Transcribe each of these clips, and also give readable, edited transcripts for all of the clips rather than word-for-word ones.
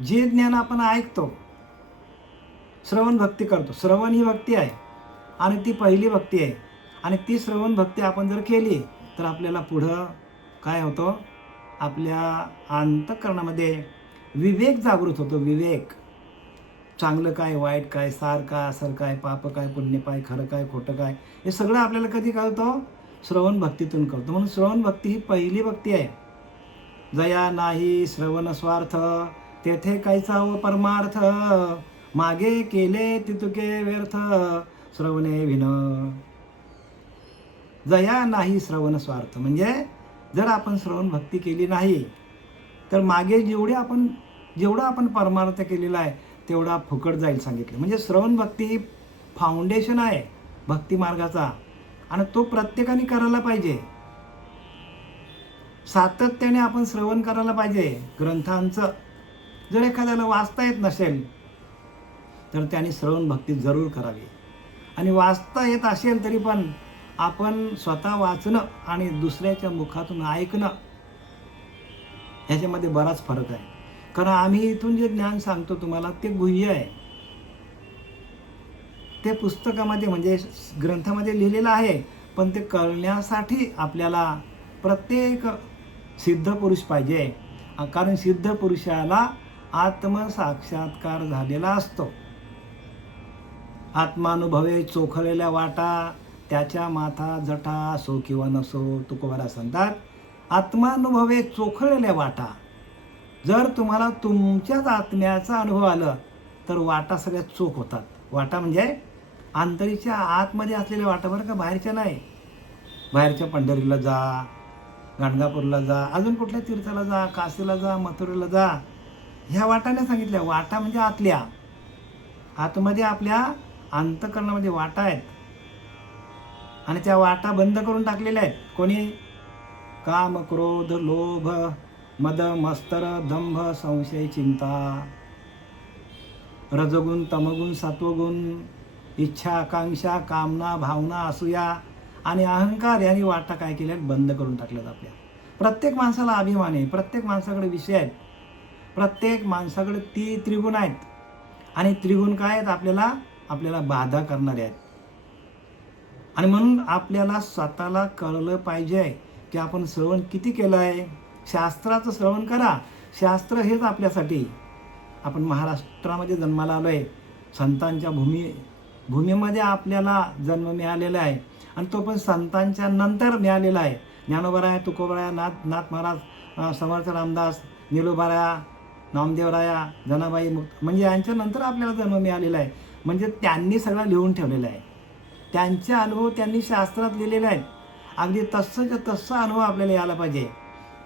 जे ज्ञान आपण ऐकतो, श्रवण भक्ती करतो, श्रवण ही भक्ती आहे आणि ती पहिली भक्ती आहे. आणि ती श्रवण भक्ती आपण जर केली तर आपल्याला पुढं काय होतं, आपल्या अंतःकरणामध्ये विवेक जागृत होतो. विवेक, चांगलं काय, वाईट काय, सार काय, असर काय, पाप काय, पुण्य काय, खरं काय, खोटं काय, हे सगळं आपल्याला कधी कळतं, श्रवण भक्तीतून कळतं. म्हणून श्रवण भक्ती ही पहिली भक्ती आहे. जया नाही श्रवण स्वार्थ, तेथे कायचा व परमार्थ, मागे केले तितुके व्यर्थ, श्रवणे विन. जया नाही श्रवण स्वार्थ, म्हणजे जर आपण श्रवण भक्ती केली नाही तर मागे जेवढा आपण परमार्थ केलेला आहे तेवढा फुकट जाईल सांगितलं. म्हणजे श्रवण भक्ती ही फाउंडेशन आहे भक्ती मार्गाचा आणि तो प्रत्येकाने करायला पाहिजे. सातत्याने आपण श्रवण करायला पाहिजे ग्रंथांचं. जर एखाद्याला वाचता येत नसेल तर त्याने श्रवण भक्ती जरूर करावी. आणि वाचता येत असेल तरी पण आपण स्वतः वाचणं आणि दुसऱ्याच्या मुखातून ऐकणं ह्याच्यामध्ये बराच फरक आहे. कारण आम्ही इथून जे ज्ञान सांगतो तुम्हाला ते गुह्य आहे. ते पुस्तकामध्ये म्हणजे ग्रंथामध्ये लिहिलेलं आहे, पण ते कळण्यासाठी आपल्याला प्रत्येक सिद्ध पुरुष पाहिजे. कारण सिद्ध पुरुषाला आत्मसाक्षात्कार झालेला असतो. आत्मानुभवे चोखलेल्या वाटा, त्याच्या माथा जटा असो किंवा नसो, तुकोबारा सांगतात. आत्मानुभवे चोखलेल्या वाटा, जर तुम्हाला तुमच्याच आत्म्याचा अनुभव आला तर वाटा सगळ्यात चोख होतात. वाटा म्हणजे आंतरीच्या आतमध्ये असलेल्या वाटा, बरं का, बाहेरच्या नाही. बाहेरच्या पंढरीला जा, गाणगापूरला जा, अजून कुठल्या तीर्थाला जा, काशीला जा, मथुरेला जा, ह्या वाटाने सांगितल्या. वाटा म्हणजे आतल्या, आतमध्ये आपल्या अंतःकरणामध्ये वाटा आहेत आणि त्या वाटा बंद करून टाकलेल्या आहेत. कोणी? काम, क्रोध, लोभ, मद, मत्सर, दंभ, संशय, चिंता, रजगुण, तमगुण, सत्वगुण, इच्छा, आकांक्षा, कामना, भावना, असूया आणि अहंकार यांनी वाटा काय केल्यात? बंद करून टाकल्यात. आपल्या प्रत्येक माणसाला अभिमान आहे, प्रत्येक माणसाकडे विषय आहेत, प्रत्येक माणसाकडे त्रिगुण आहेत. आणि त्रिगुण काय आहेत? आपल्याला बाधा करणारे आहेत. आणि म्हणून आपल्याला स्वतःला कळलं पाहिजे की आपण श्रवण किती केलं आहे. शास्त्राचं श्रवण करा. शास्त्र हेच आपल्यासाठी. आपण महाराष्ट्रामध्ये जन्माला आलो आहे, संतांच्या भूमीमध्ये आपल्याला जन्म मिळालेला आहे आणि तो पण संतांच्या नंतर मिळालेला आहे. ज्ञानोबाराया, तुकोबाराया, नाथ महाराज, समर्थ रामदास, निलोबाराया, नामदेवराया, जनाबाई, म्हणजे यांच्या नंतर आपल्याला जन्म मिळालेला आहे. म्हणजे त्यांनी सगळं लिहून ठेवलेलं आहे. त्यांचे अनुभव त्यांनी शास्त्रात लिहिलेले आहेत. अगदी तस्संच्या तस्सा अनुभव आपल्याला यायला पाहिजे.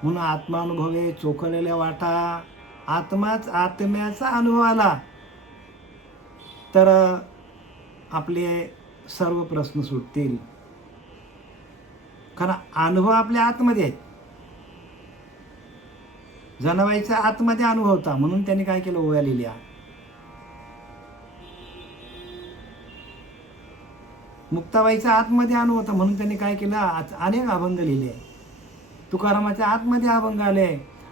म्हणून आत्मानुभवे चोखलेल्या वाटा, आत्म्याचा अनुभव आला तर आपले सर्व प्रश्न सुटतील. कारण अनुभव आपल्या आतमध्ये आहेत. जनाबाईच्या आतमध्ये अनुभव होता म्हणून त्यांनी काय केलं? ओव्या लिहिल्या. मुक्ताबाईच्या आतमध्ये अनुभव होता म्हणून त्यांनी काय केलं? अनेक अभंग लिहिले. तुकारामाच्या आतमध्ये अभंग आले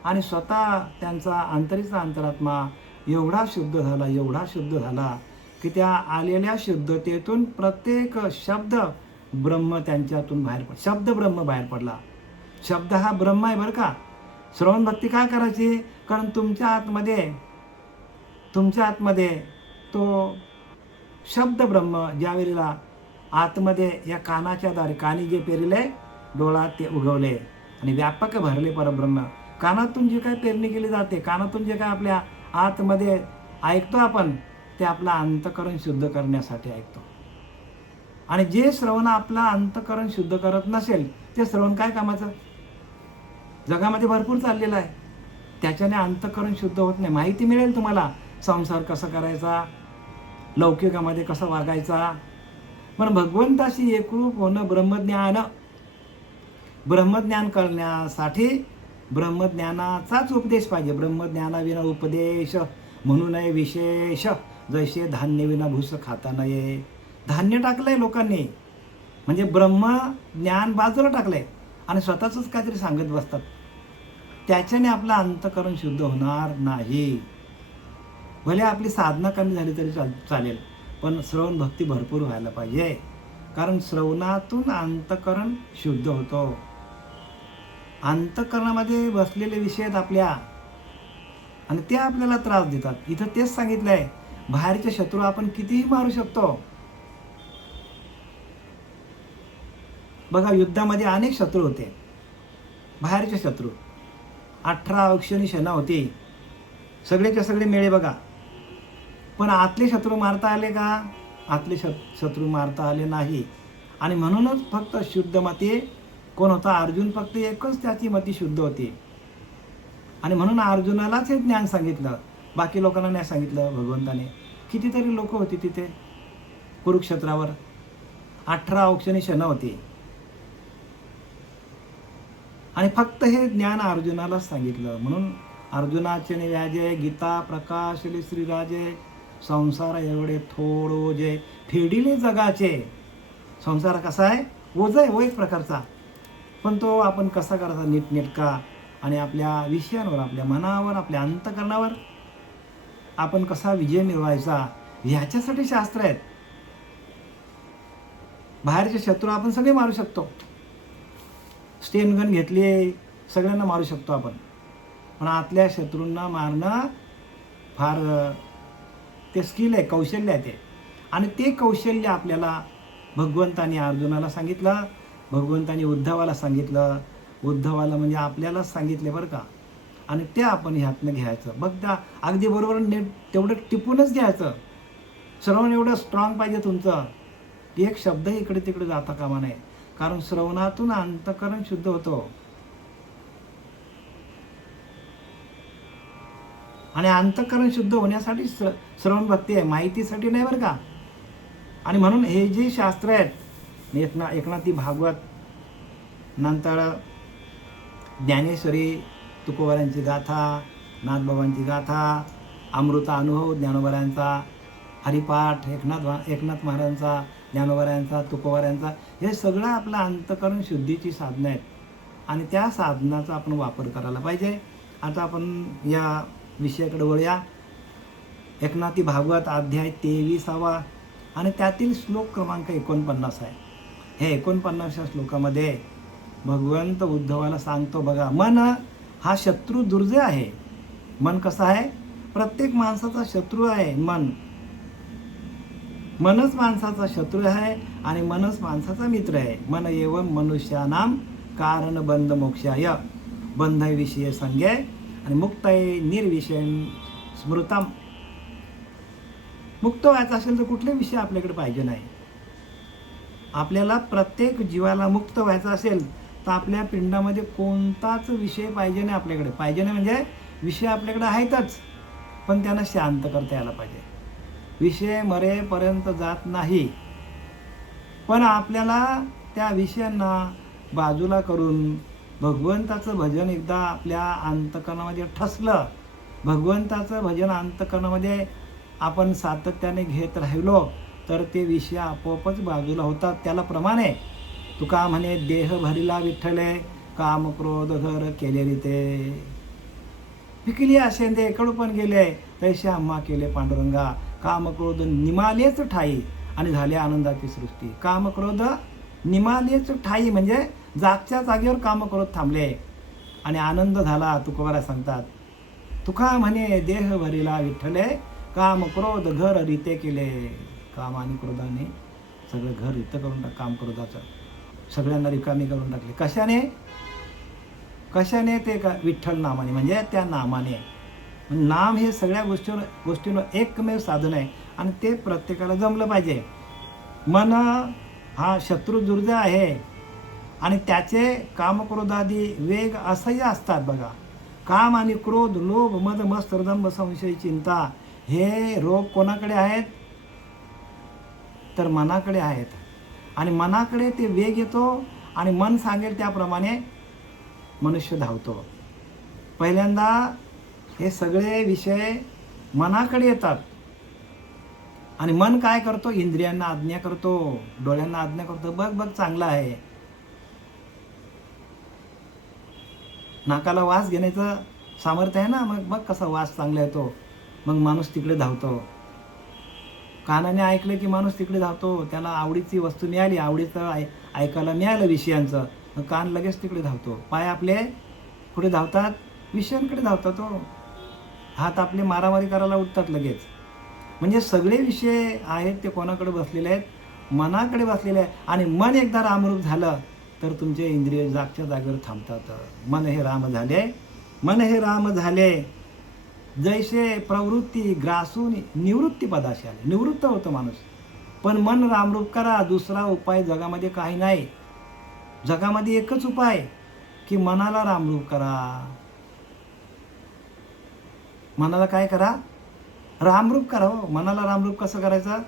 आणि स्वतः त्यांचा अंतरात्मा एवढा शुद्ध झाला की त्या आलेल्या शुद्धतेतून प्रत्येक शब्द ब्रह्म त्यांच्यातून बाहेर पडला. शब्द ब्रह्म बाहेर पडला. शब्द हा ब्रह्म आहे, बरं का. श्रवण भक्ती काय करायची? कारण तुमच्या आतमध्ये तो शब्द ब्रह्म ज्यावेळेला आतमध्ये या कानाच्या दारी, कानी जे पेरले डोळ्यात ते उगवले आणि व्यापक भरले परब्रह्म. कानातून जे काय पेरणी केली जाते, कानातून जे काय आपल्या आतमध्ये ऐकतो आपण, ते आपलं अंतःकरण शुद्ध करण्यासाठी ऐकतो. आणि जे श्रवण आपलं अंतःकरण शुद्ध करत नसेल ते श्रवण काय कामाचं? जगामध्ये भरपूर चाललेलं आहे, त्याच्याने अंतःकरण शुद्ध होत नाही. माहिती मिळेल तुम्हाला, संसार कसा करायचा, लौकिकामध्ये कसा वागायचा, पण भगवंताशी एकरूप होणं, ब्रह्मज्ञान करण्यासाठी ब्रह्मज्ञानाचाच उपदेश पाहिजे. ब्रह्मज्ञानाविना उपदेश म्हणू नये विशेष, जैसे धान्य विना भूस खाता नये. धान्य टाकलंय लोकांनी, म्हणजे ब्रह्मज्ञान बाजूला टाकलंय आणि स्वतःच काहीतरी सांगत बसतात. त्याच्याने आपलं अंतःकरण शुद्ध होणार नाही. भले आपली साधना कमी झाली तरी चालेल, पण श्रवण भक्ती भरपूर व्हायला पाहिजे. कारण श्रवणातून अंतःकरण शुद्ध होतो. अंतःकरणामध्ये बसलेले विषय आहेत आपल्या, आणि ते आपल्याला त्रास देतात. इथं तेच सांगितलंय, बाहेरचे शत्रू आपण कितीही मारू शकतो. बघा, युद्धामध्ये अनेक शत्रू होते, बाहेरचे शत्रू. 18 अक्षनी सेना होती, सगळेच्या सगळे मेळे बघा. पण आतले शत्रू मारता आले का? आतले शत्रू मारता आले नाही. आणि म्हणूनच फक्त शुद्ध मती कोण होता? अर्जुन. फक्त एकच त्याची मती शुद्ध होती. आणि म्हणून अर्जुनालाच हे ज्ञान सांगितलं, बाकी लोकांना नाही सांगितलं भगवंताने. कितीतरी लोक होती तिथे कुरुक्षेत्रावर, 18 अक्षनी सेना होती, आणि फक्त हे ज्ञान अर्जुनालाच सांगितलं. म्हणून अर्जुनाचे व्याजे गीता प्रकाशले श्रीराजे, संसार एवढे थोडो जे फेडिले जगाचे. संसार कसा आहे? ओझ आहे, एक प्रकारचा. पण तो आपण कसा करायचा नीटनेटका, आणि आपल्या विषयांवर, आपल्या मनावर, आपल्या अंतःकरणावर आपण कसा विजय मिळवायचा, ह्याच्यासाठी शास्त्र आहेत. बाहेरचे शत्रू आपण सगळे मारू शकतो. स्टेन गन घेतली, सगळ्यांना मारू शकतो आपण. पण आतल्या शत्रूंना मारणं फार ते स्किल आहे, कौशल्य आहे ते. आणि ते कौशल्य आपल्याला भगवंतानी अर्जुनाला सांगितलं, भगवंतानी उद्धवाला सांगितलं. उद्धवाला म्हणजे आपल्यालाच सांगितले बरं का. आणि ते आपण ह्यातनं घ्यायचं. बघ त्या अगदी बरोबर नीट तेवढं टिपूनच घ्यायचं. श्रवण एवढं स्ट्रॉंग पाहिजे तुमचं, एक शब्द इकडे तिकडे जाता कामा नये. कारण श्रवणातून अंतःकरण शुद्ध होतो. आणि अंतःकरण शुद्ध होण्यासाठी श्रवण भक्ती आहे, माहितीसाठी नाही बरं का. आणि म्हणून हे जे शास्त्र आहेत, एकनाथी भागवत, नंतर ज्ञानेश्वरी, तुकोबारांची गाथा, नाथबाबांची गाथा, अमृता अनुभव ज्ञानोबारांचा, हरिपाठ एकनाथ महाराजांचा, ज्ञानोबारांचा, तुकोबारांचा, हे सगळं आपलं अंतःकरण शुद्धीची साधनं आहेत. आणि त्या साधनाचा आपण वापर करायला पाहिजे. आता आपण या विषयाकडे वळूया. एकनाथी भागवत अध्याय 23 आणि त्यातील श्लोक क्रमांक 49 आहे. हे 49व्या श्लोकामध्ये भगवंत उद्धवाला सांगतो बघा, मन हा शत्रू दुर्जय आहे. मन कसा आहे? प्रत्येक माणसाचा शत्रू आहे मन. मनच माणसाचा शत्रू आहे आणि मनच माणसाचा मित्र आहे. मन एवं मनुष्यानाम कारण बंध मोक्षाय, बंध विषय संज्ञा आणि मुक्तय निर्विषय स्मृतम. मुक्त व्हायचं असेल तर कुठले विषय आपल्याकडे पाहिजे नाही. आपल्याला प्रत्येक जीवाला मुक्त व्हायचं असेल तर आपल्या पिंडामध्ये कोणताच विषय पाहिजे नाही. आपल्याकडे पाहिजे नाही म्हणजे विषय आपल्याकडे आहेतच, पण त्यांना शांत करता यायला पाहिजे. विषय मरेपर्यंत जात नाही, पण आपल्याला त्या विषयांना बाजूला करून भगवंताचं भजन एकदा आपल्या अंतःकरणामध्ये ठसलं, भगवंताचं भजन अंतःकरणामध्ये आपण सातत्याने घेत राहिलो तर ते विषय आपोआपच बाजूला होतात. त्याला प्रमाण आहे. तुका म्हणे देह भरिला विठ्ठले, काम क्रोध घर केले रीते. पिकली असेंदे कडूपण गेले, तैसे आम्हा केले पांडुरंगा. काम क्रोध निमालेच ठाई आणि झाले आनंदाची सृष्टी. काम क्रोध निमालेच ठाई म्हणजे जागच्या जागेवर काम क्रोध थांबले आणि आनंद झाला. तुकोबारा सांगतात, तुका म्हणे देह भरिला विठ्ठले, काम क्रोध घर रीते केले. काम आणि क्रोधाने सगळं घर रीतं करून काम क्रोधाचं सगळ्यांना रिकामी करून टाकले. कशाने ते का? विठ्ठल नामाने, म्हणजे त्या नामाने. नाम हे सगळ्या गोष्टींवर एकमेव साधन आहे आणि ते प्रत्येकाला जमलं पाहिजे. मन हा शत्रू दुर्जय आहे आणि त्याचे कामक्रोधादी वेग असह्य असतात बघा. काम आणि क्रोध, लोभ, मद, मत्सर, दंभ, संशय, चिंता हे रोग कोणाकडे आहेत? तर मनाकडे आहेत. आणि मनाकडे ते वेग येतो आणि मन सांगेल त्याप्रमाणे मनुष्य धावतो. पहिल्यांदा हे सगळे विषय मनाकडे येतात आणि मन काय करतो? इंद्रियांना आज्ञा करतो, डोळ्यांना आज्ञा करतो, बघ बघ चांगला आहे. नाकाला वास घेण्याचं सामर्थ्य आहे ना, मग बघ कसा वास चांगला येतो. मग माणूस तिकडे धावतो. कानाने ऐकलं की माणूस तिकडे धावतो. त्याला आवडीची वस्तू मिळाली, आवडीचं ऐकायला मिळालं विषयांचं, मग कान लगेच तिकडे धावतो. पाय आपले कुठे धावतात? विषयांकडे धावतात हो. हात आपले मारामारी करायला उठतात लगेच. म्हणजे सगळे विषय आहेत ते कोणाकडे बसलेले आहेत? मनाकडे बसलेले आहे. आणि मन एकदा रामरूप झालं तर तुमचे इंद्रिय जागच्या जागेवर थांबतात. मन हे राम झाले, मन हे राम झाले, जैसे प्रवृत्ती ग्रासून निवृत्ती पदाशी आले. निवृत्त होतो माणूस. पण मन रामरूप करा, दुसरा उपाय जगामध्ये काही नाही. जगामध्ये एकच उपाय की मनाला रामरूप करा. मनाला काय करा? रामरूप करा हो. मनाला रामरूप कसं करायचं?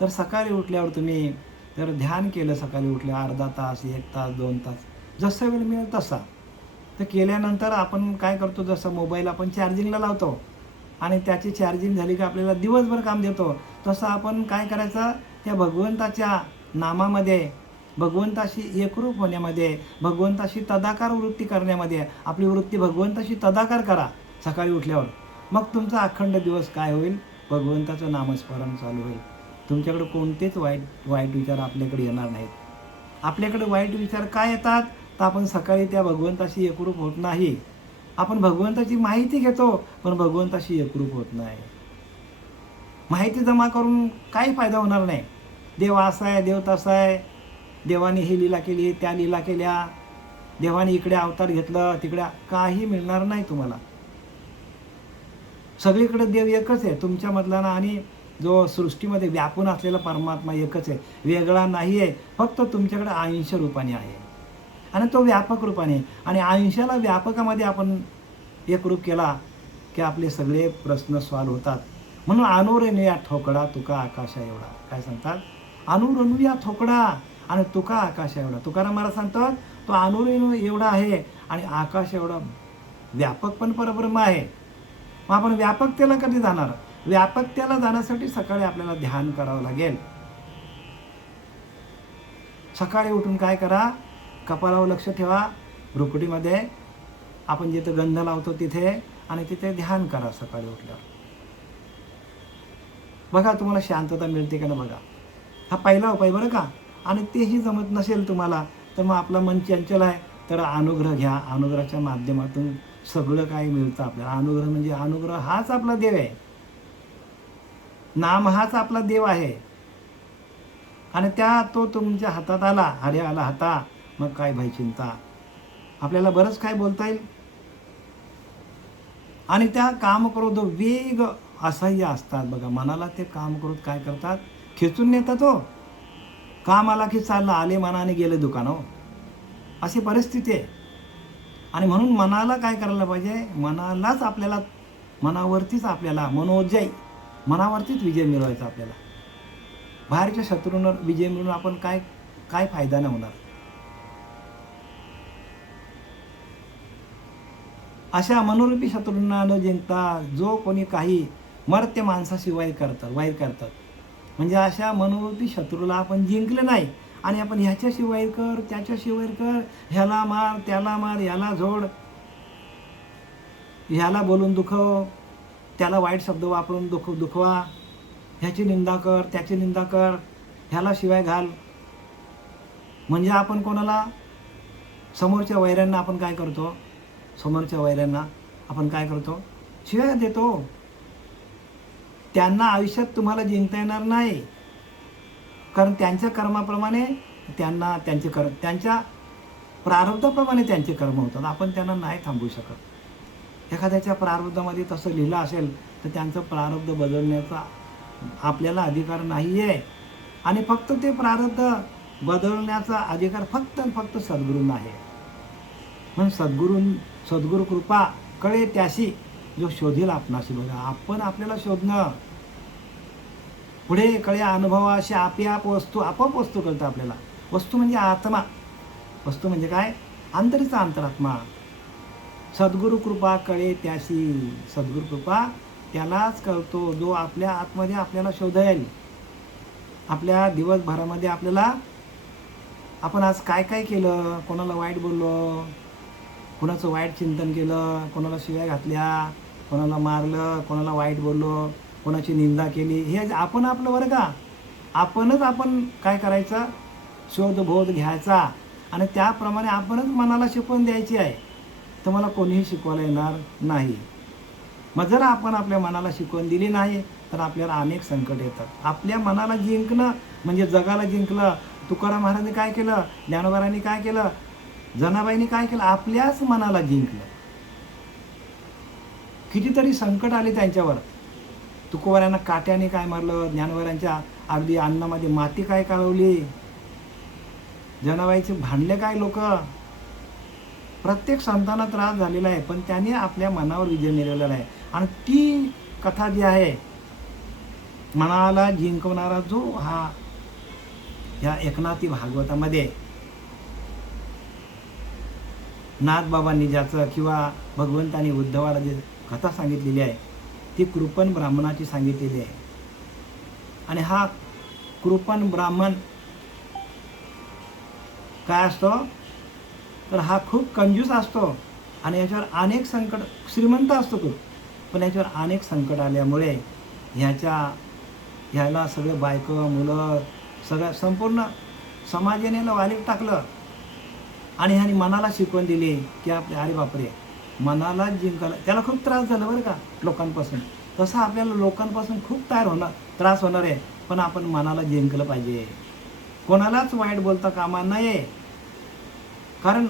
तर सकाळी उठल्यावर तुम्ही जर ध्यान केलं, सकाळी उठल्या अर्धा तास, 1 तास, 2 तास, जसा वेळ मिळेल तसा. तर केल्यानंतर आपण काय करतो? जसं मोबाईल आपण चार्जिंगला लावतो आणि त्याची चार्जिंग झाली की आपल्याला दिवसभर काम देतो, तसं आपण काय करायचं? त्या भगवंताच्या नामामध्ये, भगवंताशी एकरूप होण्यामध्ये, भगवंताशी तदाकार वृत्ती करण्यामध्ये आपली वृत्ती भगवंताशी तदाकार करा सकाळी उठल्यावर. मग तुमचा अखंड दिवस काय होईल? भगवंताचं नामस्मरण चालू होईल. तुमच्याकडे कोणतेच वाईट विचार आपल्याकडे येणार नाहीत. आपल्याकडे वाईट विचार काय येतात? तर आपण सकाळी त्या भगवंताशी एकरूप होत नाही. आपण भगवंताची माहिती घेतो पण भगवंताशी एकरूप होत नाही. माहिती जमा करून काही फायदा होणार नाही. देव असा आहे, देव तसा आहे, देवाने ही लीला केली, त्या लीला केल्या, देवाने इकडे अवतार घेतलं, तिकडे काही मिळणार नाही तुम्हाला. सगळीकडे देव एकच आहे तुमच्यामधला ना. आणि जो सृष्टीमध्ये व्यापून असलेला परमात्मा एकच आहे, वेगळा नाही आहे. फक्त तुमच्याकडे अंश रूपाने आहे आणि तो व्यापक रूपाने आहे. आणि अंशाला व्यापकामध्ये आपण एकरूप केला की आपले सगळे प्रश्न सॉल्व्ह होतात. म्हणून अनुरेणुया ठोकळा तुका आकाशा एवढा. काय सांगतात? अनुरेणुया ठोकळा आणि तुका आकाशा एवढा. तुकाराम महाराज सांगतात तो अनुरेणू एवढा आहे आणि आकाश एवढा व्यापक पण परब्रह्म आहे. मग आपण व्यापकतेला कधी जाणार? व्यापकतेला जाण्यासाठी सकाळी आपल्याला ध्यान करावं लागेल. सकाळी उठून काय करा? कपाळावर लक्ष ठेवा, भ्रुकुटीमध्ये आपण जिथे गंध लावतो तिथे, आणि तिथे ध्यान करा सकाळी उठल्यावर. बघा तुम्हाला शांतता मिळते का ना बघा. हा पहिला उपाय बरं का. आणि तेही जमत नसेल तुम्हाला तर मग आपलं मन चंचल आहे तर अनुग्रह घ्या. अनुग्रहाच्या माध्यमातून सगळं काही मिळतं आपल्याला. अनुग्रह म्हणजे अनुग्रह हाच आपला देव आहे. नाम हाच आपला देव आहे. आणि तो तुमच्या हातात आला, हरे आला हाता, मग काय भाई चिंता. आपल्याला बरंच काय बोलता येईल. आणि त्या काम क्रोध वेग असह्य असतात बघा. मनाला ते काम क्रोध काय करतात? खेचून नेतात हो. काम आला की चाललं, आले मनाने गेले दुकान हो, अशी परिस्थिती आहे. आणि म्हणून मनाला काय करायला पाहिजे? मनालाच आपल्याला, मनावरतीच आपल्याला मनोजय, मनावरतीच विजय मिळवायचा आपल्याला. बाहेरच्या शत्रूंवर विजय मिळून आपण काय फायदा नाही होणार. अशा मनोरूपी शत्रूंना न जिंकता जो कोणी काही मर्त्य माणसाशी वैर करतात, म्हणजे अशा मनोरूपी शत्रूला आपण जिंकलं नाही आणि आपण ह्याच्याशी वैर कर, त्याच्याशी वैर कर, ह्याला मार, त्याला मार, ह्याला झोड, ह्याला बोलून दुखव, त्याला वाईट शब्द वापरून दुखवा, ह्याची निंदा कर, त्याची निंदा कर, ह्याला शिवाय घाल. म्हणजे आपण कोणाला? समोरच्या वैऱ्यांना आपण काय करतो? समोरच्या वैऱ्यांना आपण काय करतो? शिव्या देतो. त्यांना आयुष्यात तुम्हाला जिंकता येणार नाही. कारण त्यांच्या कर्माप्रमाणे त्यांच्या प्रारब्धाप्रमाणे त्यांचे कर्म होतात. आपण त्यांना नाही थांबवू शकत. एखाद्याच्या प्रारब्धामध्ये तसं लिहिलं असेल तर त्यांचं प्रारब्ध बदलण्याचा आपल्याला अधिकार नाही आहे. आणि फक्त ते प्रारब्ध बदलण्याचा अधिकार फक्त सद्गुरूंना आहे. म्हणून सद्गुरू कृपा कळे त्याशी जो शोधेल आपणाशी. बघा, आपण आपल्याला शोधणं, पुढे कळे अनुभवाशी आपोआप वस्तू कळतं आपल्याला. वस्तू म्हणजे आत्मा. वस्तू म्हणजे काय? अंतरीचा अंतरात्मा. सद्गुरू कृपा कळे त्याशी. सद्गुरू कृपा त्यालाच कळतो जो आपल्या आतमध्ये आपल्याला शोधेल. आपल्या दिवसभरामध्ये आपल्याला आपण आज काय केलं, कोणाला वाईट बोललो, कोणाचं वाईट चिंतन केलं, कोणाला शिव्या घातल्या, कोणाला मारलं, कोणाला वाईट बोललो, कोणाची निंदा केली, हे आपण आपलं बरं का. आपण काय करायचं, शोधबोध घ्यायचा आणि त्याप्रमाणे आपणच मनाला शिकवून द्यायची आहे. तर मला कोणीही शिकवायला येणार नाही. मग जर आपण आपल्या मनाला शिकवून दिली नाही तर आपल्याला अनेक संकट येतात. आपल्या मनाला जिंकणं म्हणजे जगाला जिंकलं. तुकाराम महाराजांनी काय केलं, ज्ञानोबारांनी काय केलं, जनाबाईंनी काय केलं, आपल्याच मनाला जिंकलं. कितीतरी संकट आले त्यांच्यावर. तुकोबारांना काट्याने काय मारलं, ज्ञानोबारांच्या अगदी अन्नामध्ये माती काय कालवली, जनाबाईचे भांडले काय लोक. प्रत्येक संतांना त्रास झालेला आहे, पण त्याने आपल्या मनावर विजय मिळवलेला आहे. आणि ती कथा जी आहे, मनाला जिंकवणारा जो हा या एकनाथी भागवतामध्ये नाथबाबांनी ज्याचं किंवा भगवंतांनी उद्धवाला जे कथा सांगितलेली आहे ती कृपण ब्राह्मणाची सांगितलेली आहे. आणि हा कृपण ब्राह्मण काय असतो तर हा खूप कंजूस असतो आणि याच्यावर अनेक संकट, श्रीमंत असतो खूप, पण याच्यावर अनेक संकट आल्यामुळे ह्याला सगळे बायको मुलं सगळं संपूर्ण समाजाने वालीत टाकलं. आणि ह्याने मनाला शिकवण दिली की अरे बापरे, मनाला जिंकायला त्याला खूप त्रास झाला बरं का लोकांपासून. तसं आपल्याला लोकांपासून खूप त्रास होणार आहे, पण आपण मनाला जिंकलं पाहिजे. कोणालाच वाईट बोलता कामा नये, कारण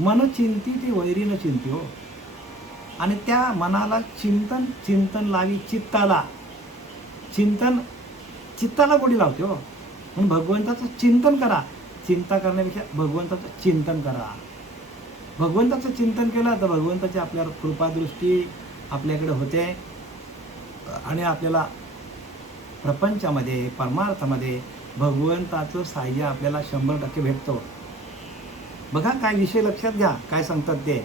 मन चिंती ती वैरीनं चिंती हो. आणि त्या मनाला चिंतन लावी चित्ताला गोडी लावते हो. म्हणून भगवंताचं चिंतन करा. चिंता करण्यापेक्षा भगवंताचं चिंतन करा. भगवंताचं चिंतन केलं तर भगवंताची आपल्यावर कृपादृष्टी आपल्याकडे होते आणि आपल्याला प्रपंचामध्ये परमार्थामध्ये भगवंताचं साहाय्य आपल्याला 100% भेटतो. बघा काय विषय लक्षात घ्या, काय सांगतात ते.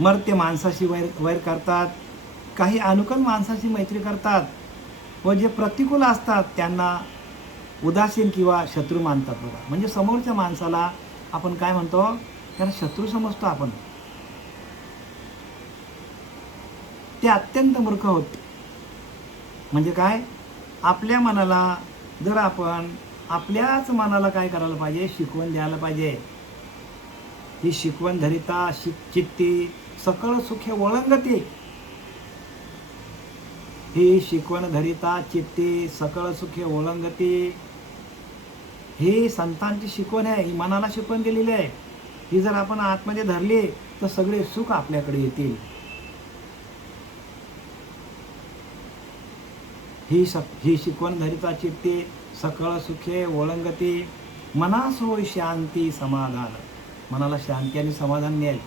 मर्त्य माणसाशी वैर करतात, काही अनुकूल माणसाशी मैत्री करतात व जे प्रतिकूल असतात त्यांना उदासीन किंवा शत्रू मानतात. बघा, म्हणजे समोरच्या माणसाला आपण काय म्हणतो, त्याला शत्रू समजतो आपण. ते अत्यंत मूर्ख होते. म्हणजे काय, आपल्या मनाला जर आपण आपल्याच मनाला काय करायला पाहिजे, शिकवण द्यायला पाहिजे. ही शिकवण धरिता चित्ती सकळ सुखे ओळंगती. ही शिकवण धरिता चित्ती सकळ सुखे ओळंगती. ही संतांची शिकवण आहे, ही मनाला शिकवण दिलेली आहे. ही जर आपण आतमध्ये धरली तर सगळे सुख आपल्याकडे येतील. ही शिकवण धरिता चित्ती सकळ सुखे ओळंगती. मनास होय शांती समाधान. मनाला शांती आणि समाधान मिळेल.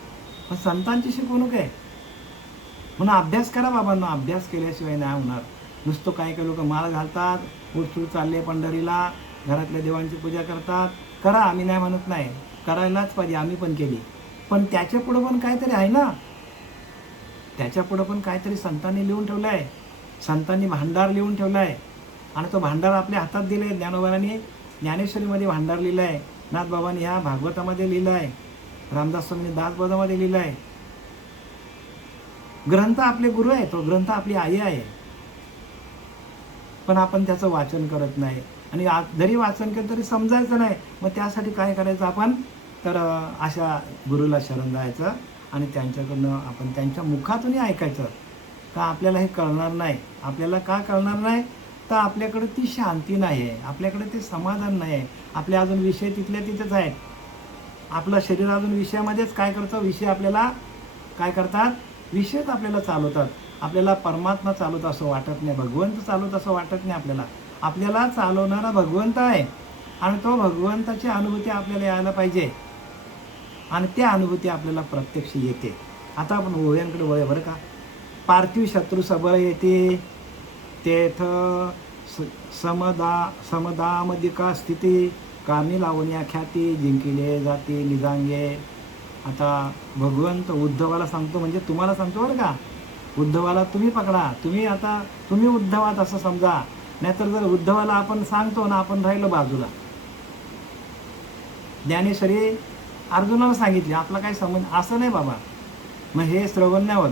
पण संतांची शिकवणूक आहे. म्हणून अभ्यास करा बाबांना. अभ्यास केल्याशिवाय नाही होणार. नुसतं काय काय लोक माळ घालतात, उठसूट चालले पंढरीला, घरातल्या देवांची पूजा करतात. करा, आम्ही नाही म्हणत नाही, करायलाच पाहिजे, आम्ही पण केली. पण त्याच्या पुढं पण काहीतरी आहे ना. त्याच्या पुढं पण काहीतरी संतांनी लिहून ठेवलं आहे. संतांनी भांडार लिहून ठेवला आहे आणि तो भांडार आपल्या हातात दिला आहे. ज्ञानोबांनी ज्ञानेश्वरीमध्ये भांडार लिहिला आहे, नाथबाबांनी ह्या भागवतामध्ये लिहिलं आहे, रामदास स्वामींनी दासबोधामध्ये लिहिलं आहे. ग्रंथ आपले गुरु आहे, तो ग्रंथ आपली आई आहे. पण आपण त्याचं वाचन करत नाही आणि जरी वाचन केलं तरी समजायचं नाही. मग त्यासाठी काय करायचं आपण, तर अशा गुरुला शरण जायचं आणि त्यांच्याकडनं आपण त्यांच्या मुखातूनही ऐकायचं. का आपल्याला हे कळणार नाही. आपल्याला का कळणार नाही, तर आपल्याकडे ती शांती नाही आहे, आपल्याकडे ते समाधान नाही आहे. आपले अजून विषय तिथल्या तिथेच आहेत. आपलं शरीर अजून विषयामध्येच काय करतं, विषय आपल्याला काय करतात, विषयच आपल्याला चालवतात. आपल्याला परमात्मा चालवत असं वाटत नाही, भगवंत चालवत असं वाटत नाही. आपल्याला चालवणारा भगवंत आहे आणि तो भगवंताची अनुभूती आपल्याला यायला पाहिजे आणि त्या अनुभूती आपल्याला प्रत्यक्ष येते. आता आपण ओव्यांकडे वळ बरं का. पार्थिव शत्रू सबळ येते तेथ समदामदिका स्थिती, कामी लावण्या ख्याती जिंकिले जाते निजांगे. आता भगवंत उद्धवाला सांगतो, म्हणजे तुम्हाला सांगतो बरं का. उद्धवाला तुम्ही पकडा, तुम्ही उद्धवात असं समजा. नाहीतर जर उद्धवाला आपण सांगतो ना, आपण राहिलो बाजूला. ज्ञानेश्वरी अर्जुनाला सांगितले, आपला काय संबंध, असं नाही बाबा. मग हे श्रवण नाही होत.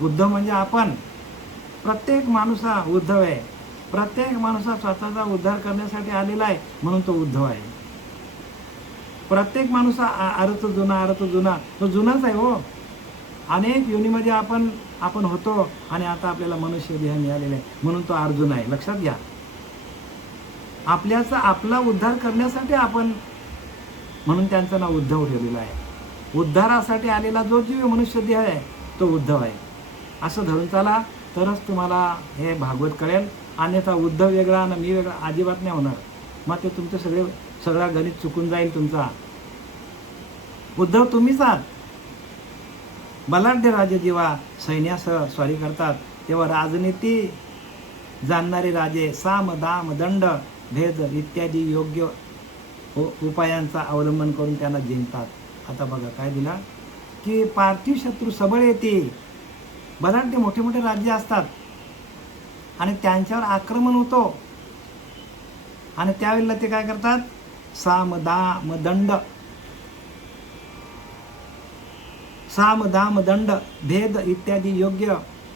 उद्धव म्हणजे आपण, प्रत्येक माणूस हा उद्धव आहे. प्रत्येक माणूस हा स्वतःचा उद्धार करण्यासाठी आलेला आहे, म्हणून तो उद्धव आहे. प्रत्येक माणूस हा अर्थ जुना तो जुनाच आहे हो. अनेक योनीमध्ये आपण होतो आणि आता आपल्याला मनुष्य देह मिळालेला आहे, म्हणून तो अर्जुन आहे. लक्षात घ्या, आपला उद्धार करण्यासाठी आपण, म्हणून त्यांचं नाव उद्धव ठेवलेलं आहे. उद्धारासाठी आलेला जो जीव मनुष्य देह आहे तो उद्धव आहे. असं धरून चाला, तरच तुम्हाला हे भागवत कळेल. अन्यथा उद्धव वेगळा आणि मी वेगळा अजिबात नाही होणार. मग ते तुमचे सगळा गणित चुकून जाईल तुमचा. उद्धव तुम्हीच आहात. बलाढ्य राजे जेव्हा सैन्यासह स्वारी करतात तेव्हा राजनीती जाणणारे राजे साम दाम दंड भेद इत्यादी योग्य उपायांचा अवलंबन करून त्यांना जिंकतात. आता बघा काय दिला की पार्थिव शत्रू सबळ येते. बलाढ्य मोठे मोठे राज्य असतात आणि त्यांच्यावर आक्रमण होतो आणि त्यावेळेला ते काय करतात, साम दाम दंड भेद इत्यादी योग्य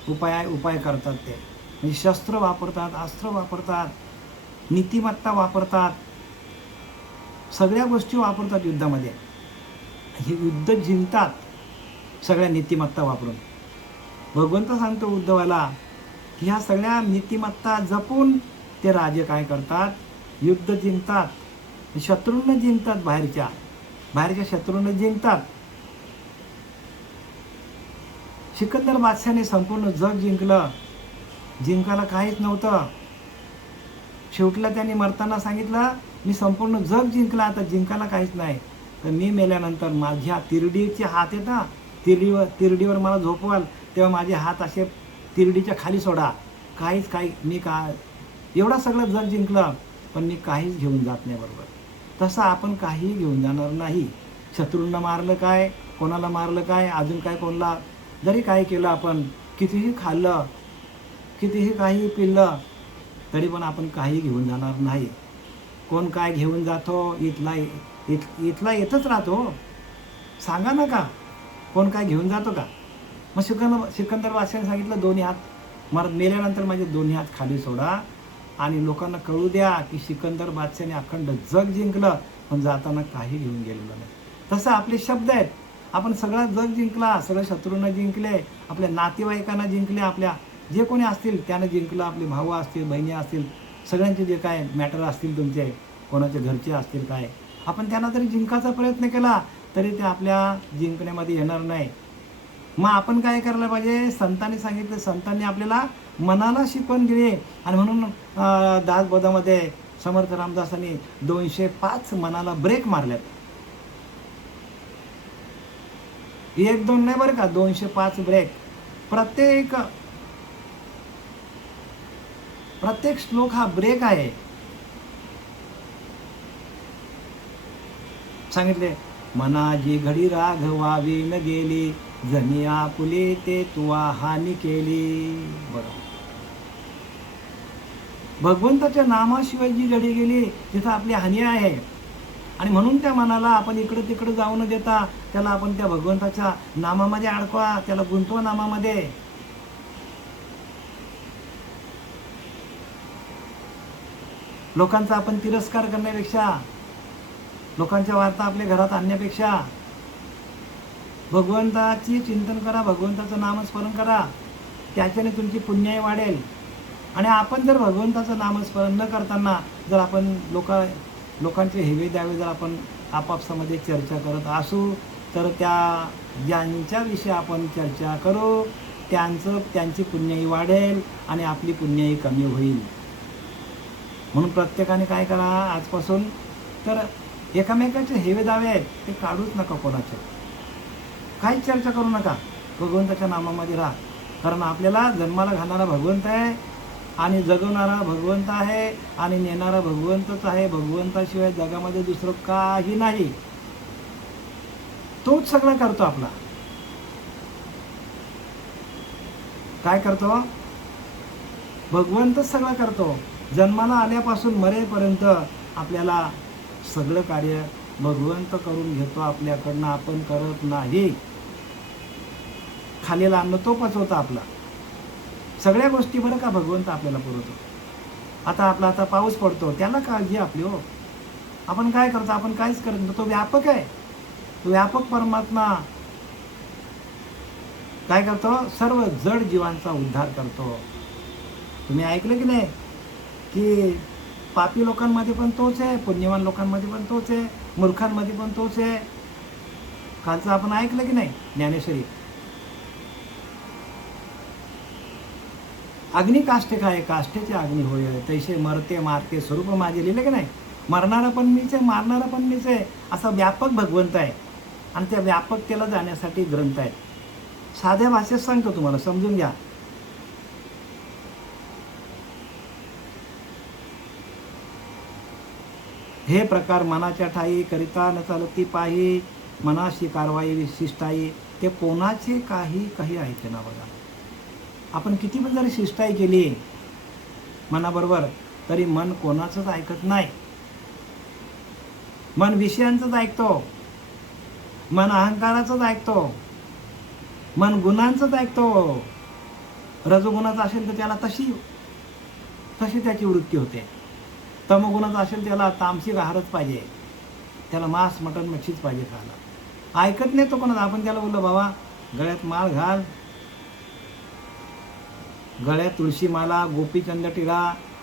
उपाय करतात. ते म्हणजे शस्त्र वापरतात, अस्त्र वापरतात, नीतिमत्ता वापरतात, सगळ्या गोष्टी वापरतात युद्धामध्ये. हे युद्ध जिंकतात सगळ्या नीतिमत्ता वापरून. भगवंत सांगतो उद्धवाला की ह्या सगळ्या नीतिमत्ता जपून ते राजे काय करतात, युद्ध जिंकतात. शत्रूंना जिंकतात, बाहेरच्या शत्रूंना जिंकतात. सिकंदर बादशाहने संपूर्ण जग जिंकलं. जिंकायला काहीच नव्हतं. शेवटला त्यांनी मरताना सांगितलं, मी संपूर्ण जग जिंकलं, आता जिंकायला काहीच नाही. तर मी मेल्यानंतर माझ्या तिरडीचे हात आहेत ना, तिरडीवर मला झोपवाल तेव्हा माझे हात असे तिरडीच्या खाली सोडा. मी एवढं सगळं जग जिंकलं, पण मी काहीच घेऊन जात नाही बरोबर. तसं आपण काहीही घेऊन जाणार नाही. शत्रूंना मारलं काय, कोणाला मारलं काय, अजून काय कोणाला जरी काय केलं, आपण कितीही खाल्लं, कितीही काही पिल्लं, तरी पण आपण काही घेऊन जाणार नाही. कोण काय घेऊन जातो, इथला येतच राहतो. सांगा ना का कोण काय घेऊन जातो का? मग सिकंदर बादशाहने सांगितलं, दोन्ही हात मेल्यानंतर माझे दोन्ही हात खाली सोडा आणि लोकांना कळू द्या की सिकंदर बादशाहने अखंड जग जिंकलं, पण जाताना काही घेऊन गेलेलं नाही. तसं आपले शब्द आहेत. आपण सगळं जग जिंकला, सगळ्या शत्रूंना जिंकले, आपल्या नातेवाईकांना जिंकले, आपल्या जे कोणी असतील त्यांना जिंकलं, आपले भाऊ असतील, बहिणी असतील, सगळ्यांचे जे काय मॅटर असतील तुमचे, कोणाचे घरचे असतील काय, आपण त्यांना जरी जिंकायचा प्रयत्न केला तरी ते आपल्या जिंकण्यामध्ये येणार नाही. मग आपण काय करायला पाहिजे, संतांनी सांगितलं, संतांनी आपल्याला मनाला शिकवण दिली. आणि म्हणून दासबोधामध्ये समर्थ रामदासांनी 205 मनाला ब्रेक मारल्यात. 1-2 नाही बरं का, 205 ब्रेक. प्रत्येक श्लोक हा ब्रेक आहे. सांगितले, मनाजी घडी राघवावी न गेली, जनी आपुले ते तुवा हानी केली. बरोबर, भगवंताच्या नामाशिवाय जी घडी गेली तिथं आपली हानी आहे. आणि म्हणून त्या मनाला आपण इकडं तिकडं जाऊ न देता त्याला आपण त्या भगवंताच्या नामामध्ये अडकवा, त्याला गुंतवा नामामध्ये. लोकांचा आपण तिरस्कार करण्यापेक्षा, लोकांच्या वार्ता आपल्या घरात आणण्यापेक्षा भगवंताची चिंतन करा, भगवंताचं नामस्मरण करा, त्याच्याने तुमची पुण्याई वाढेल. आणि आपण जर भगवंताचं नामस्मरण न करताना जर आपण लोकांचे हेवे द्यावे जर आपण आपापसामध्ये चर्चा करत असू, तर ज्यांच्याविषयी आपण चर्चा करू त्यांची पुण्याई वाढेल आणि आपली पुण्याई कमी होईल. म्हणून प्रत्येकाने काय करा आजपासून, तर एकामेकाचे हेवे दावे आहेत ते काढूच नका, कोणाचे काहीच चर्चा करू नका, भगवंताच्या नामामध्ये राहा. कारण आपल्याला जन्माला घालणारा भगवंत आहे आणि जगवणारा भगवंत आहे आणि नेणारा भगवंतच आहे. भगवंताशिवाय जगामध्ये दुसरं काही नाही. तोच सगळं करतो. आपला काय करतो, भगवंतच सगळं करतो. जन्माला आल्यापासून मरेपर्यंत आपल्याला सगळं कार्य भगवंत करून घेतो आपल्याकडनं, आपण करत नाही. खालेलं अन्न तो पचवतो आपला. सगळ्या गोष्टी बरं का भगवंत आपल्याला पुरवतो. आता पाऊस पडतो, त्याला काळजी आपली हो. आपण काय करतो? आपण काहीच करत नाही. तो व्यापक आहे. तो व्यापक परमात्मा काय करतो? सर्व जड जीवांचा उद्धार करतो. तुम्ही ऐकलं की नाही की पापी लोकांमध्ये पण तोच आहे, पुण्यवान लोकांमध्ये पण तोच आहे, मूर्खांमध्ये पण तोच आहे. कालचं आपण ऐकलं की नाही ज्ञानेश्वरी? अग्नी काष्टे काय, काष्टेची अग्नी होय, तैसे मरते मारते स्वरूप माझे. लिहिले की नाही? मरणारा पण मीच आहे, मारणारा पण मीच आहे, असा व्यापक भगवंत आहे. आणि त्या व्यापकतेला जाण्यासाठी ग्रंथ आहेत. साध्या भाषेत सांगतो तुम्हाला, समजून घ्या. हे प्रकार मनाच्या ठाई करिता न चालती पाही, मनाशी कारवाई विशिष्टाई, ते कोणाचे काही ऐके ना. बघा, आपण किती पण जरी शिष्टाई केली मनाबरोबर, तरी मन कोणाचंच ऐकत नाही. मन विषयांचंच ऐकतो, मन अहंकाराचंच ऐकतो, मन गुणांचंच ऐकतो. रजोगुणाचं असेल तर त्याला तशी त्याची वृत्ती होते. तमगुणाचं असेल त्याला तामसिक आहारच पाहिजे, त्याला मांस मटण मच्छीच पाहिजे खायला. ऐकत नाही तो कोणाचा. आपण त्याला बोललो बाबा गळ्यात माळ घाल, गळ्यात तुळशी माला, गोपीचंद टिळा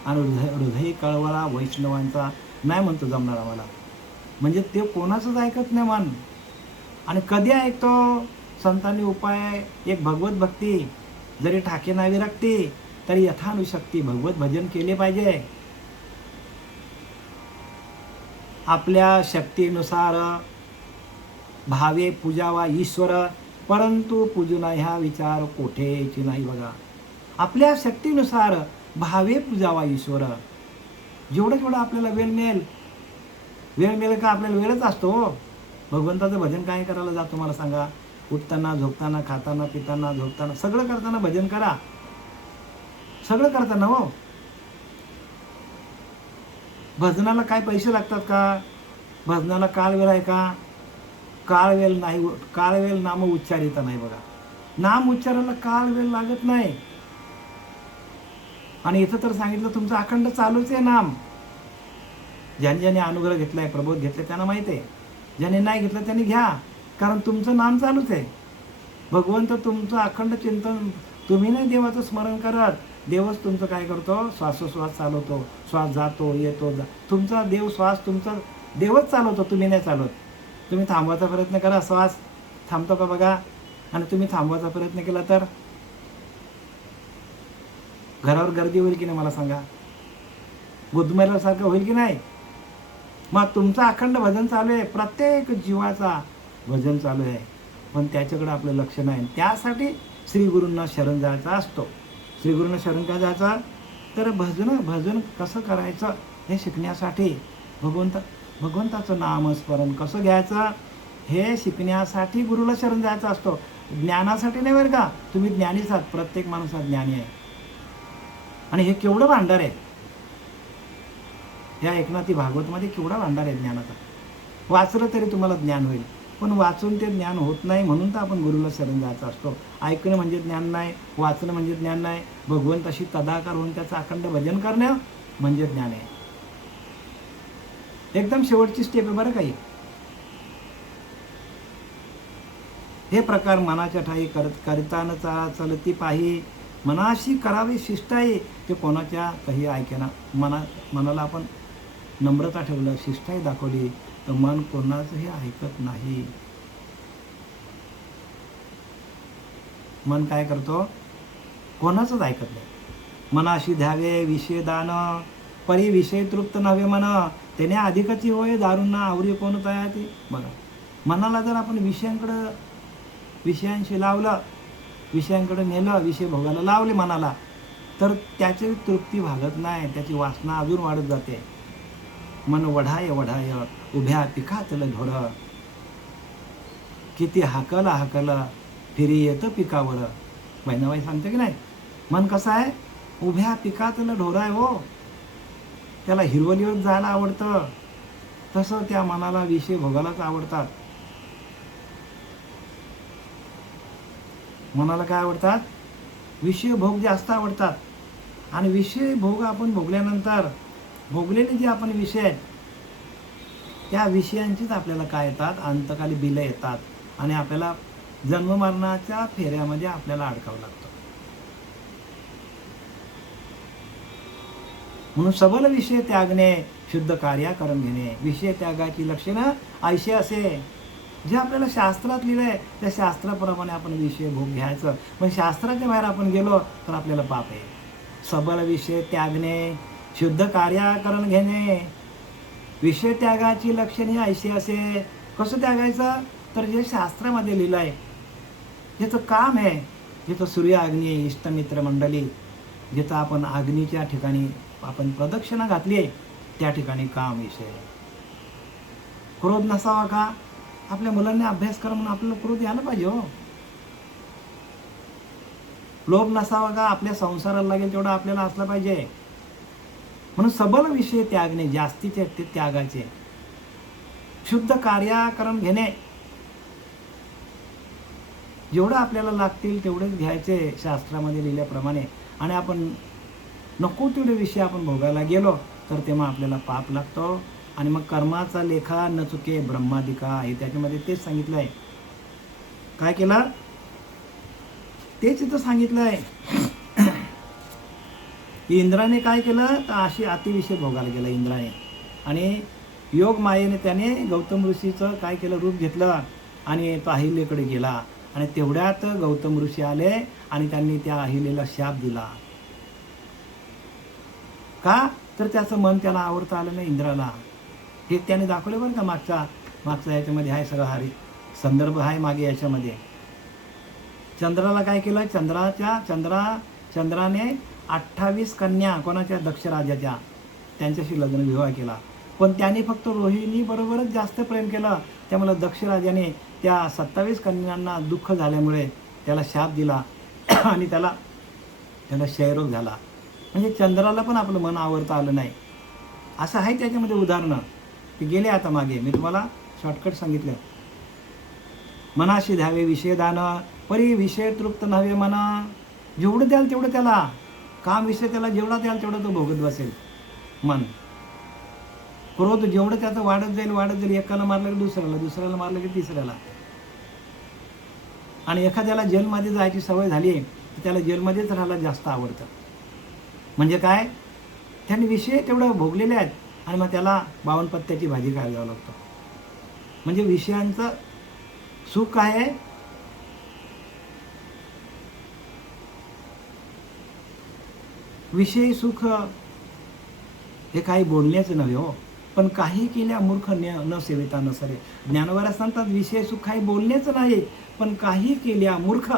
आणि हृदय कळवळा वैष्णवांचा, नाही म्हणतो जमणार आम्हाला. म्हणजे ते कोणाचंच ऐकत नाही मन. आणि कधी ऐकतो? संतांनी उपाय एक भगवत भक्ती, जरी ठाके नावी रक्ती तरी यथानुशक्ती भगवत भजन केले पाहिजे. आपल्या शक्तीनुसार भावे पूजावा ईश्वर, परंतु पूजना ह्या विचार कोठेची नाही. बघा, आपल्या शक्तीनुसार भावे पूजावा ईश्वर. जेवढं आपल्याला वेळ मिळेल का? आपल्याला वेळच असतो हो. भगवंताचं भजन काय करायला जातो मला सांगा? उठताना, झोपताना, खाताना, पिताना, झोपताना, सगळं करताना भजन करा. सगळं करताना हो. भजनाला काय पैसे लागतात का? भजनाला काळ वेळ आहे का? काळ वेळ नाही. काळ वेळ नाम उच्चारिता नाही. बघा, नाम उच्चारायला काळ वेळ लागत नाही. आणि इथं तर सांगितलं तुमचं अखंड चालूच आहे नाम. ज्याने अनुग्रह घेतलाय, प्रबोध घेतलाय, त्यांना माहिती आहे. ज्याने नाही घेतलं त्यांनी घ्या, कारण तुमचं नाम चालूच आहे. भगवंत तुमचं अखंड चिंतन, तुम्ही नाही देवाचं स्मरण करत, देवच तुमचं काय करतो? श्वासोश्वास चालवतो. श्वास जातो येतो, तुमचा देव श्वास तुमचा देवच चालवतो, तुम्ही नाही चालवत. तुम्ही थांबवायचा प्रयत्न करा, श्वास थांबतो का बघा. आणि तुम्ही थांबवायचा प्रयत्न केला तर घरावर गर्दी होईल की नाही मला सांगा? गुदमरल्यासारखं होईल की नाही? मग तुमचं अखंड भजन चालू आहे, प्रत्येक जीवाचा भजन चालू आहे, पण त्याच्याकडे आपलं लक्ष नाही. त्यासाठी श्रीगुरूंना शरण जायचा असतो. श्रीगुरूंना शरण का जायचा? तर भजन कसं करायचं हे शिकण्यासाठी, भगवंताचं नामस्मरण कसं घ्यायचं हे शिकण्यासाठी गुरुला शरण जायचा असतो. ज्ञानासाठी नाही बरं का. तुम्ही ज्ञानीच आहात, प्रत्येक माणूस हा ज्ञानी आहे. आणि हे केवढं भांडार आहे या एकनाथी भागवतमध्ये, केवढा भांडार आहे ज्ञानाचा. वाचलं तरी तुम्हाला ज्ञान होईल, पण वाचून ते ज्ञान होत नाही. म्हणून तर आपण गुरुला शरण जायचा असतो. ऐकणं म्हणजे ज्ञान नाही, वाचणं म्हणजे ज्ञान नाही. भगवंताशी तदाकार होऊन त्याचं अखंड भजन करणं म्हणजे ज्ञान आहे. एकदम शेवटची स्टेप आहे बरं काही. हे प्रकार मनाच्या ठाई करिता न चलती पाही, मनाशी करावी शिष्टाई, ते कोणाच्या काही ऐकेना. मनाला आपण नम्रता ठेवलं, शिष्टाई दाखवली, तर मन कोणाचंही ऐकत नाही. मन काय करतो? कोणाचंच ऐकत नाही. मनाशी द्यावे विषय दान, परी विषय तृप्त नव्हे मन, त्याने अधिकची होय दारुणा आवरी कोण तयाती. बघा, मनाला जर आपण विषयांशी लावलं, विषयांकडे नेलं, विषय भोगायला लावले मनाला, तर त्याची तृप्ती भागत नाही, त्याची वासना अजून वाढत जाते. मन वढाय उभ्या पिकातलं ढोर, किती हाकला फिरी येतं पिकावर. बहिणाबाई सांगते की नाही? मन कसं आहे? उभ्या पिकातलं ढोर आहे हो. त्याला हिरवलीवर जायला आवडतं, तसं त्या मनाला विषय भोगायलाच आवडतात. मनाला काय आवडतात? विषय भोग जास्त आवडतात. आणि विषय भोग आपण भोगल्यानंतर भोगलेले जे आपण विषय आहेत त्या विषयांचीच आपल्याला काय येतात? अंतकाली बिलं येतात आणि आपल्याला जन्ममरणाच्या फेऱ्यामध्ये आपल्याला अडकावं लागतं. म्हणून सबल विषय त्यागणे शुद्ध कार्य करून घेणे. विषय त्यागाची लक्षणं ऐशी असे. जे आपल्याला शास्त्रात लिहिलं आहे त्या शास्त्राप्रमाणे आपण विषय भोग घ्यायचं. पण शास्त्राच्या बाहेर आपण गेलो तर आपल्याला पाप आहे. सबल विषय त्यागणे शुद्ध कार्य करून घेणे. विषय त्यागाची लक्षणे ऐशी असे. कसं त्यागायचं? तर जे शास्त्रामध्ये लिहिलं आहे, ज्याचं काम आहे, जिथं सूर्य अग्नी आहे, इष्टमित्र मंडळी, जिथं आपण अग्नीच्या ठिकाणी आपण प्रदक्षिणा घातली आहे त्या ठिकाणी काम विषय. क्रोध नसावा का? आपल्या मुलांनी अभ्यास करा म्हणून आपल्याला क्रोध यायला पाहिजे हो. लोभ नसावा का? आपल्या संसाराला लागेल तेवढा आपल्याला असला पाहिजे. म्हणून सबल विषय त्यागणे, जास्तीचे ते त्यागाचे. शुद्ध कार्य करून घेणे, जेवढं आपल्याला लागतील तेवढेच घ्यायचे शास्त्रामध्ये लिहिल्याप्रमाणे. आणि आपण नको तेवढे विषय आपण भोगायला गेलो तर तेव्हा आपल्याला पाप लागतो. आणि मग कर्माचा लेखा न चुके ब्रह्मादिका हे त्याच्यामध्ये तेच सांगितलं आहे. काय केलं? तेच इथं सांगितलं आहे. इंद्राने काय केलं? तर अशी अतिविषय भोगायला गेला इंद्राने. आणि योग मायेने त्याने गौतम ऋषीचं काय केलं? रूप घेतलं आणि तो अहिल्याकडे गेला. आणि तेवढ्यात गौतम ऋषी आले आणि त्यांनी त्या अहिलेला शाप दिला. का? तर त्याचं मन त्याला आवडता आलं नाही इंद्राला. हे त्याने दाखवलं बरं का. मागचा याच्यामध्ये आहे सगळं संदर्भ आहे मागे याच्यामध्ये. चंद्राला काय केलं? चंद्राने 28 कन्या कोणाच्या? दक्ष राजाच्या, त्यांच्याशी लग्न विवाह केला. पण त्याने फक्त रोहिणी बरोबरच जास्त प्रेम केलं. त्यामुळे दक्ष राजाने त्या 27 कन्यांना दुःख झाल्यामुळे त्याला शाप दिला आणि त्याला क्षयरोग झाला. म्हणजे चंद्राला पण आपलं मन आवडता आलं नाही. असं आहे त्याच्यामध्ये उदाहरणं. ते गेले आता मागे, मी तुम्हाला शॉर्टकट सांगितलं. मनाशी द्यावे विषय दान, परी विषय तृप्त नव्हे मना. जेवढं द्याल तेवढं त्याला काम विषय त्याला जेवढा द्याल तेवढं तो भोगत बसेल मन. क्रोध जेवढं त्याचं वाढत जाईल. एकाला मारलं की दुसऱ्याला मारलं की तिसऱ्याला. आणि एखाद्याला जेलमध्ये जायची सवय झाली आहे तर त्याला जेलमध्येच राहायला जास्त आवडतं. म्हणजे काय? त्याने विषय तेवढं भोगलेले आहेत आणि मग त्याला 52 पत्त्याची भाजी खायला लागतो. म्हणजे विषयांचं सुख काय आहे? विषयी सुख हे काही बोलण्याचं नव्हे हो. पण काही केल्या मूर्ख न सेविता न सरे. ज्ञानवारा सांगतात विषय सुख काही बोलण्याचं नाही, पण काही केल्या मूर्ख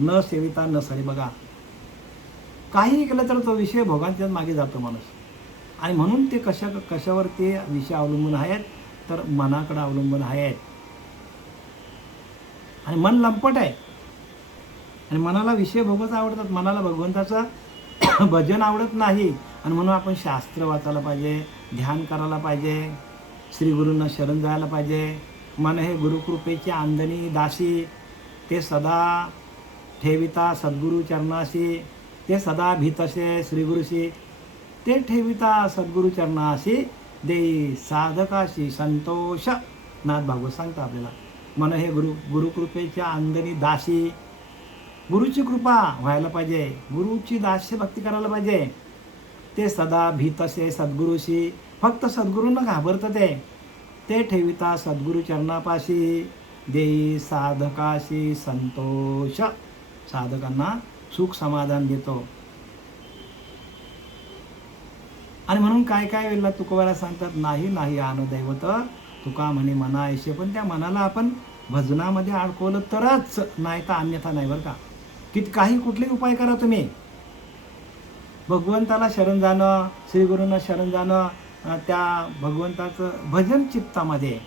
न सेविता न सरे. बघा, काही केलं तर तो विषय भोगांच्याच मागे जातो माणूस. आणि म्हणून ते कशावर ते विषय अवलंबून आहेत? तर मनाकडे अवलंबून आहेत. आणि मन लंपट आहे आणि मनाला विषय भोगच आवडतात. मनाला भगवंताचं भजन आवडत नाही. आणि म्हणून आपण शास्त्र वाचायला पाहिजे, ध्यान करायला पाहिजे, श्रीगुरूंना शरण जायला पाहिजे. मन हे गुरुकृपेची आंदणी दासी, ते सदा ठेविता सद्गुरु चरणाशी, ते सदा भीतसे श्रीगुरुशी, ते ठेविता सद्गुरु चरणाशी, देई साधकाशी संतोष. नाथ भागवत सांगता आपल्याला. मन हे गुरुकृपेच्या आंदणी दासी. गुरुची कृपा व्हायला पाहिजे, गुरुची दास्य भक्ती करायला पाहिजे. ते सदा भीतसे सद्गुरुशी, फक्त सद्गुरूंना घाबरतं ते ठेविता सद्गुरु चरणापाशी, देई साधकाशी संतोष. साधकांना सुख समाधान देतो. आणि म्हणून काय वेळेला तुकोबाला सांगतात, नाही आन दैवत तुका म्हणे मना ऐसे. पण त्या मनाला आपण भजनामध्ये अडकवलं तरच, नाही तर अन्यथा नाही बरं का. काही कुठलेही उपाय करा तुम्ही. भगवंताला शरण जाणं, श्रीगुरूंना शरण जाणं, त्या भगवंताचं भजन चित्तामध्ये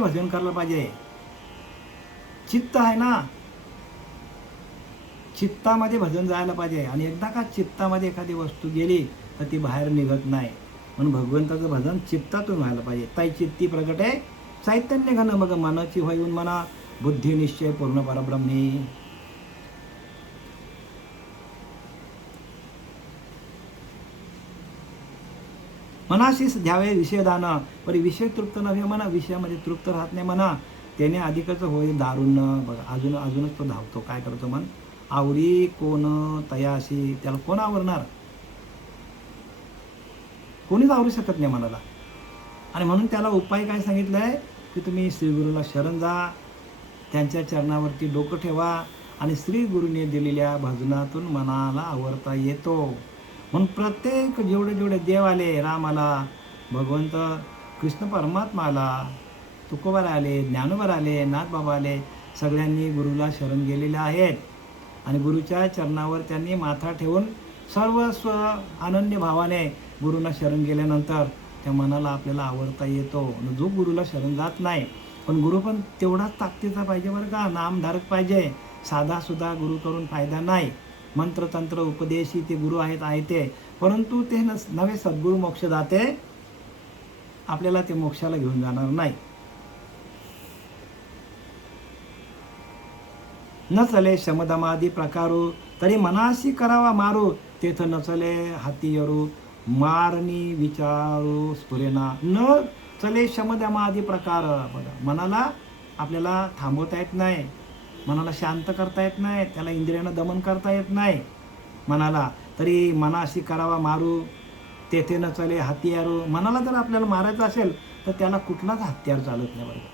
भजन करायला पाहिजे. चित्त आहे ना, चित्तामध्ये भजन जायला पाहिजे. आणि एकदा का चित्तामध्ये एखादी वस्तू गेली तर ती बाहेर निघत नाही. म्हणून भगवंताचं भजन चित्तातून व्हायला पाहिजे. ताई चित्ती प्रगट आहे चैतन्य घन मग मनाची होऊन म्हणा, बुद्धी निश्चय पूर्ण परब्रह्मी. मनाशी द्यावे विषयदान, परी विषय तृप्त नव्हे म्हणा, विषयामध्ये तृप्त राहत नाही म्हणा, त्याने अधिकच होईल दारुण. बघा अजूनच तो धावतो. काय करतो म्हण, आवरी कोण तयाशी, त्याला कोण आवरणार, कोणीच आवरू शकत नाही मनाला. आणि म्हणून त्याला उपाय काय सांगितलंय की तुम्ही श्रीगुरूला शरण जा, त्यांच्या चरणावरती डोकं ठेवा आणि श्री गुरुने दिलेल्या भजनातून मनाला आवरता येतो. म्हणून प्रत्येक जेवढे देव आले, राम आला, भगवंत कृष्ण परमात्मा आला, तुकोबार आले, ज्ञानोबार आले, नाथबाबा आले, सगळ्यांनी गुरुला शरण गेलेले आहेत. आणि गुरुच्या चरणावर त्यांनी माथा ठेवून सर्वस्व अनन्य भावाने गुरुला शरण गेल्यानंतर त्या मनाला आपल्याला आवडता येतो. जो गुरुला शरण जात नाही, पण गुरु पण तेवढाच ताकदीचा पाहिजे बरं का, नामधारक पाहिजे. साधासुद्धा गुरु करून फायदा नाही. मंत्रतंत्र उपदेशी ते गुरु आहेत ते, परंतु ते नवे सद्गुरु मोक्षदाते आपल्याला ते मोक्षाला घेऊन जाणार नाही. न चले शमदमादी प्रकारू, तरी मनाशी करावा मारू, तेथ न चले हातीयरू, मारणी विचारू स्फुरेना. न चले शमदमादी प्रकार. बघा, मनाला आपल्याला थांबवता येत नाही, मनाला शांत करता येत नाही, त्याला इंद्रियानं दमन करता येत नाही मनाला. तरी मनाशी करावा मारू, तेथे न चले हत्यारू. मनाला जर आपल्याला मारायचं असेल तर त्याला कुठलाच हत्यार चालत नाही बरोबर.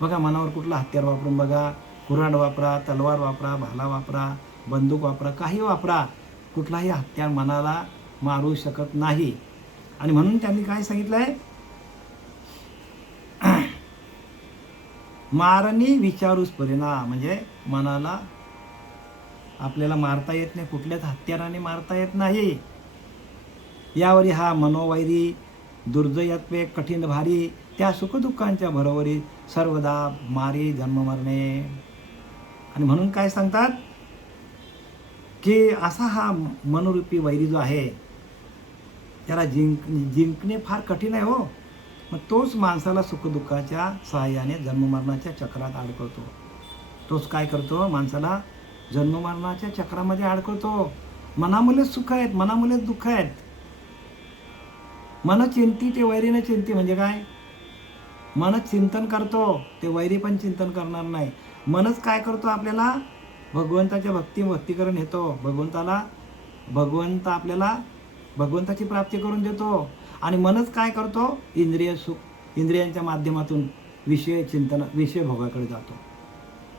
बघा, मनावर कुठला हत्यार वापरून बघा, कुऱ्हाड वापरा, तलवार वापरा, भाला वापरा, बंदूक वापरा, काही वापरा, कुठलाही हत्यार मनाला मारू शकत नाही. आणि म्हणून त्यांनी काय सांगितलंय, मारणी विचारूस परिणाम, म्हणजे मनाला आपल्याला मारता येत नाही, कुठल्याच हत्याराने मारता येत नाही. यावरी हा मनोवैरी दुर्जयत्वे कठीण भारी, त्या सुखदुःखांच्या भरोवरी सर्वदा मारी जन्म मरणे. आणि म्हणून काय सांगतात की असा हा मनोरूपी वैरी जो आहे त्याला जिंकणे फार कठीण आहे हो. मग तोच माणसाला सुखदुःखाच्या सहाय्याने जन्ममरणाच्या चक्रात अडकवतो. तोच काय करतो, माणसाला जन्ममरणाच्या चक्रामध्ये अडकवतो. मनामुळेच सुख आहेत, मनामुळेच दुःख आहेत. मन चिंती ते वैरीने चिंती, म्हणजे काय, मन चिंतन करतो ते वैरी पण चिंतन करणार नाही. मनच काय करतो, आपल्याला भगवंताच्या भक्ती करून येतो. भगवंत आपल्याला भगवंताची प्राप्ती करून देतो. आणि मनच काय करतो, इंद्रियांच्या माध्यमातून विषय भोगाकडे जातो.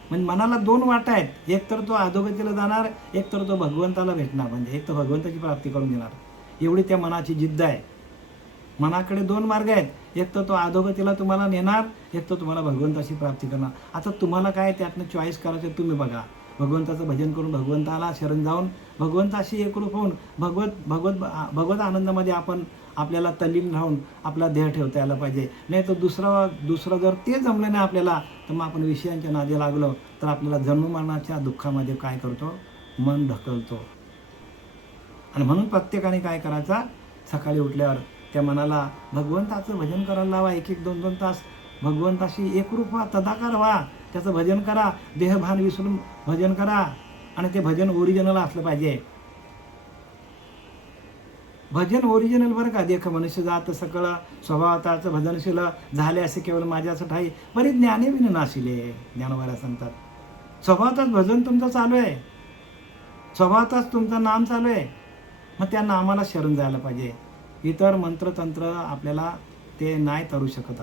म्हणजे मनाला दोन वाटा आहेत, एक तर तो अधोगतीला जाणार, एक तर तो भगवंताला भेटणार, म्हणजे एक तर भगवंताची प्राप्ती करून देणार. एवढी त्या मनाची जिद्द आहे. मनाकडे दोन मार्ग आहेत, एक तर तो अधोगतीला तुम्हाला नेणार, एक तर तुम्हाला भगवंताची प्राप्ती करणार. आता तुम्हाला काय त्यातनं चॉईस करायचं तुम्ही बघा. भगवंताचं भजन करून भगवंताला शरण जाऊन भगवंताशी एकरूप होऊन भगवत आनंदामध्ये आपण आपल्याला तल्लीन राहून आपला देह ठेवता यायला पाहिजे. नाही तर दुसरं जर ते जमलं नाही आपल्याला, तर मग आपण विषयांच्या नादी लागलो तर आपल्याला जन्ममरणाच्या दुःखामध्ये काय करतो, मन ढकलतो. आणि म्हणून प्रत्येकाने काय करायचा, सकाळी उठल्यावर त्या मनाला भगवंताचं भजन करायला लावा. 1-1, 2-2 तास भगवंताशी एकरूप व्हा, तदाकार व्हा, त्याचं भजन करा, देहभान विसरून भजन करा. आणि ते भजन ओरिजिनल असलं पाहिजे. भजन ओरिजिनल बरं का. देख मनुष्य जात सकळ स्वभावताचं भजनशील झाले असे केवळ माझ्याचं ठाई, बरी ज्ञाने विन नाशिले. ज्ञानोबाला सांगतात, स्वभावताच भजन तुमचं चालू आहे, स्वभावताच तुमचं नाम चालू आहे, मग त्या नामाला शरण जायला पाहिजे. इतर मंत्रतंत्र आपल्याला ते नाही तरू शकत.